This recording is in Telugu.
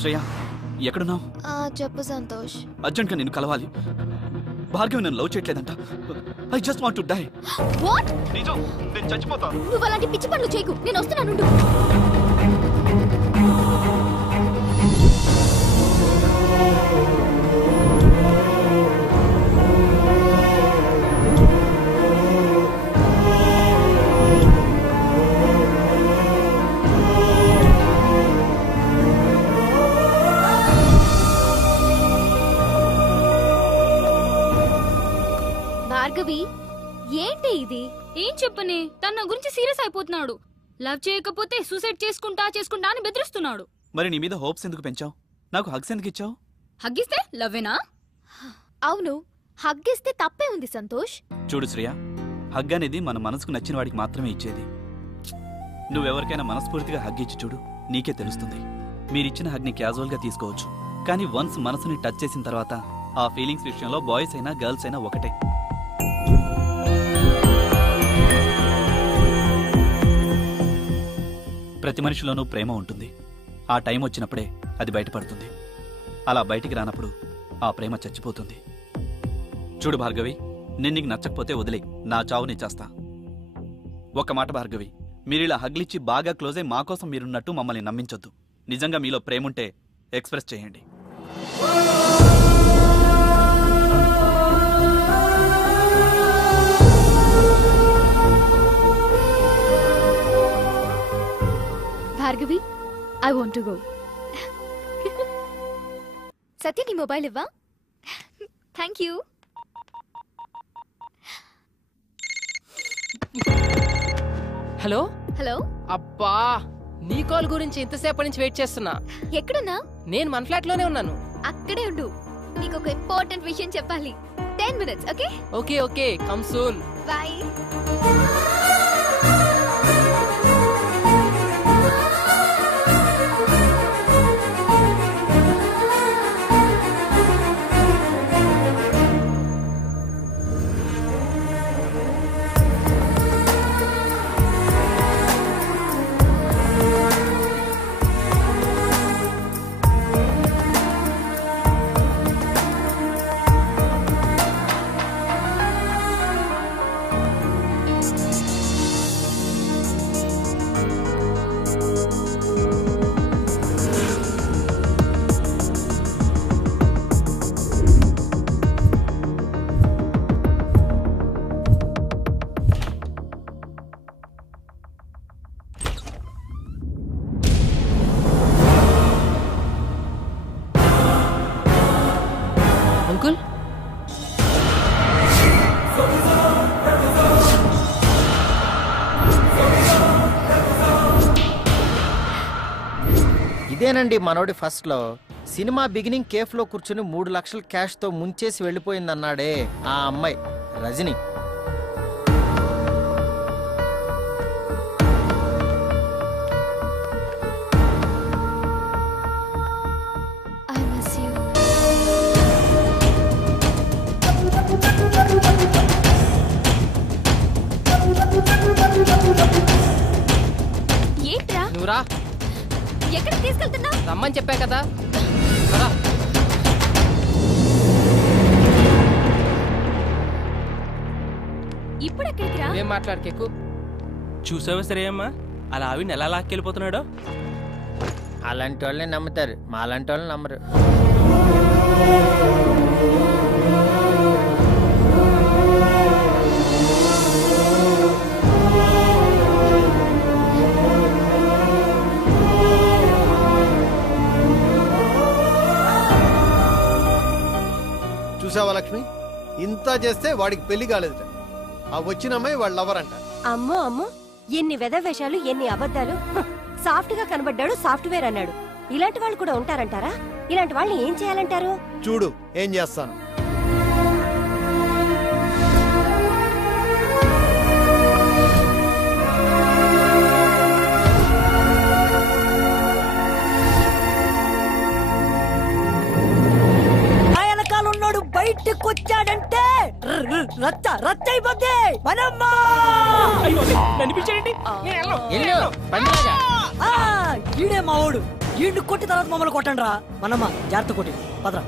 శ్రేయ ఎక్కడున్నావు? చెప్పు సంతోష్. అర్జెంట్గా నేను కలవాలి. భార్గవి నన్ను లవ్ చేయట్లేదంట. I just want to die. What? నిజం, నేను చచ్చిపోతా. నువ్వు అలాంటి పిచ్చి పనులు చేయకు, నేను వస్తున్నాను. భార్గవి, ఏంటి ఇది? ఏం చెప్పనే, తన గురించి సీరియస్ అయిపోతున్నాడు. లవ్ చేయకపోతే సూసైడ్ చేసుకుంటా అని బెదిరిస్తున్నాడు. మరి నీ మీద హోప్స్ ఎందుకు పెంచావు? నాకు హగ్స్ ఎందుకు ఇచ్చావు? హగ్గిస్తే లవ్వేనా? అవును, హగ్గిస్తే తప్పే ఉంది సంతోష్. చూడు శ్రేయ, హగ్ అనేది మన మనసుకు నచ్చిన వాడికి మాత్రమే ఇచ్చేది. నువ్వెవరికైనా మనస్ఫూర్తిగా హగ్ ఇచ్చి చూడు, నీకే తెలుస్తుంది. మీరిచ్చిన హగ్ని క్యాజువల్గా తీసుకోవచ్చు, కానీ వన్స్ మనసుని టచ్ చేసిన తర్వాత ఆ ఫీలింగ్స్ విషయంలో బాయ్స్ అయినా గర్ల్స్ అయినా ఒకటే. ప్రతి మనిషిలోనూ ప్రేమ ఉంటుంది. ఆ టైం వచ్చినప్పుడే అది బయటపడుతుంది. అలా బయటికి రానప్పుడు ఆ ప్రేమ చచ్చిపోతుంది. చూడు భార్గవి, నేను నీకు నచ్చకపోతే వదిలే, నా చావు నేను చేస్తా. ఒక్క మాట భార్గవి, మీరిలా హగ్లిచ్చి బాగా క్లోజ్ అయి మా కోసం మీరున్నట్టు మమ్మల్ని నమ్మించొద్దు. నిజంగా మీలో ప్రేముంటే ఎక్స్ప్రెస్ చేయండి. Bhargavi, I want to go. Satya, నీ మొబైల్ ఇవ్వా? Thank you. Hello hello. అబ్బా, నీ కాల్ గురించి ఇంతసేపటి నుంచి వెయిట్ చేస్తున్నా. ఎక్కడున్నా? నేను మన ఫ్లాట్ లోనే ఉన్నాను. అక్కడే ఉండు, నీకు ఒక ఇంపార్టెంట్ విషయం చెప్పాలి. 10 minutes, okay? Okay okay, come soon. By. Uncle, ఇదేనండి మనోడి ఫస్ట్ లో. సినిమా బిగినింగ్ కేఫ్ లో కూర్చుని 3 లక్షల క్యాష్ తో ముంచేసి వెళ్ళిపోయిందన్నాడే ఆ అమ్మాయి రజని. ఏంట్రా? నువ్వురా. ఎక్కడ తీసుకెళ్తున్నా? రమ్మని చెప్పా కదా. ఇప్పుడు ఎక్కడికి రా? ఏం మాట్లాడకేకు. చూసావా సరే అమ్మా, అలా ఆవిని ఎలా లాక్కెళ్ళిపోతున్నాడో. అలాంటి వాళ్ళని నమ్ముతారు, మా అలాంటి వాళ్ళని నమ్మరు. చూసావా లక్ష్మి, ఇంత చేస్తే వాడికి పెళ్లి కాలేదుట. ఆ వచ్చిన అమ్మాయి వాళ్ళ లవర్ అంట. అమ్మో అమ్మో, ఎన్ని వెధవేషాలు, ఎన్ని అబద్ధాలు. సాఫ్ట్ గా కనబడ్డాడు, సాఫ్ట్వేర్ అన్నాడు. ఇలాంటి వాళ్ళు కూడా ఉంటారంటారా? ఇలాంటి వాళ్ళని ఏం చేయాలంటారు? చూడు ఏం చేస్తాను. బయటకొచ్చాడంటే రచ్చ రచ్చ అయిపోద్ది. మనమ్మా నన్ను పిలిచాడండి. ఈడే మా వాడు, ఈయన్ని కొట్టి తర్వాత మమ్మల్ని కొట్టండి రా మనమ్మ జాగ్రత్త కొట్టి పదరా